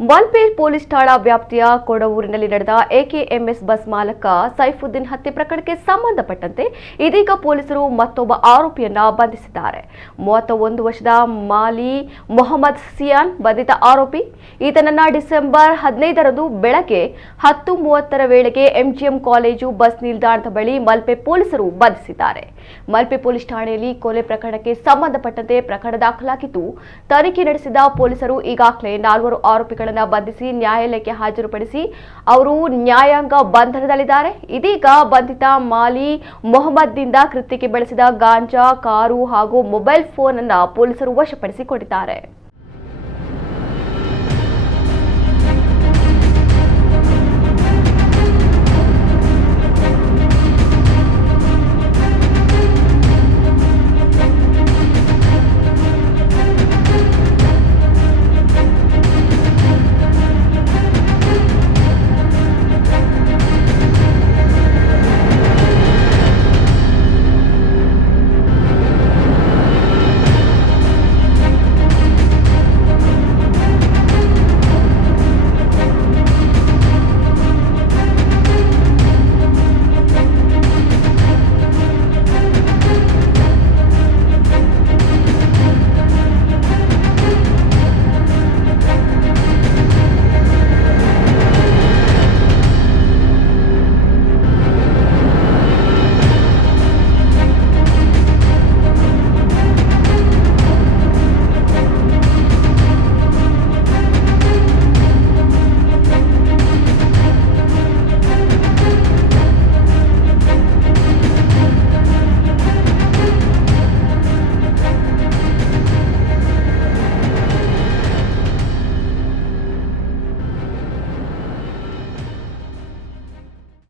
Malpe police ಠಾಣಾ ವ್ಯಾಪ್ತಿಯ ಕೊಡವೂರಿನಲ್ಲಿ ನಡೆದ ಎಕೆಎಂಎಸ್ ಬಸ್ ಮಾಲಕ ಸೈಫುದ್ದೀನ್ ಹತ್ಯೆ ಪ್ರಕರಣಕ್ಕೆ ಸಂಬಂಧಪಟ್ಟಂತೆ ಇದೀಗ ಪೊಲೀಸರು ಮತ್ತೊಬ್ಬ ಆರೋಪಿಯನ್ನ ಬಂಧಿಸಿದ್ದಾರೆ. 31 ವರ್ಷದ ಮಾಲಿ ಮೊಹಮ್ಮದ್ ಸಿಯಾನ್ ಬಂಧಿತ ಆರೋಪಿ. ಈತನನ್ನ ಡಿಸೆಂಬರ್ 15ರಂದು ಬೆಳಗ್ಗೆ 10:30 ವೇಳೆಗೆ ಎಂಜಿಎಂ ಕಾಲೇಜು ಬಸ್ ನಿಲ್ದಾಣದ ಬಳಿ ಮಲ್ಪೆ ಪೊಲೀಸರು ಬಂಧಿಸಿದ್ದಾರೆ. ಮಲ್ಪೆ ಪೊಲೀಸ್ ಠಾಣೆಯಲ್ಲಿ ಕೊಲೆ ಪ್ರಕರಣಕ್ಕೆ ಸಂಬಂಧಪಟ್ಟಂತೆ ಪ್ರಕರಣ ದಾಖಲಾಗಿದ್ದು, ತನಿಖೆ ನಡೆಸಿದ ಪೊಲೀಸರು ಈಗಾಗಲೇ 4 ಆರೋಪಿಗಳನ್ನು ಬಂಧಿಸಿ ನ್ಯಾಯಾಲಯಕ್ಕೆ ಹಾಜರುಪಡಿಸಿ ಅವರು ನ್ಯಾಯಾಂಗ ಬಂಧನದಲ್ಲಿದ್ದಾರೆ. ಇದೀಗ ಬಂಧಿತ ಮಾಲಿ ಮೊಹಮ್ಮದ್ನಿಂದ ಕೃತ್ಯಕ್ಕೆ ಬಳಸಿದ ಗಾಂಜಾ, ಕಾರು ಹಾಗೂ ಮೊಬೈಲ್ ಫೋನ್ ಅನ್ನು ಪೊಲೀಸರು ವಶಪಡಿಸಿಕೊಂಡಿದ್ದಾರೆ.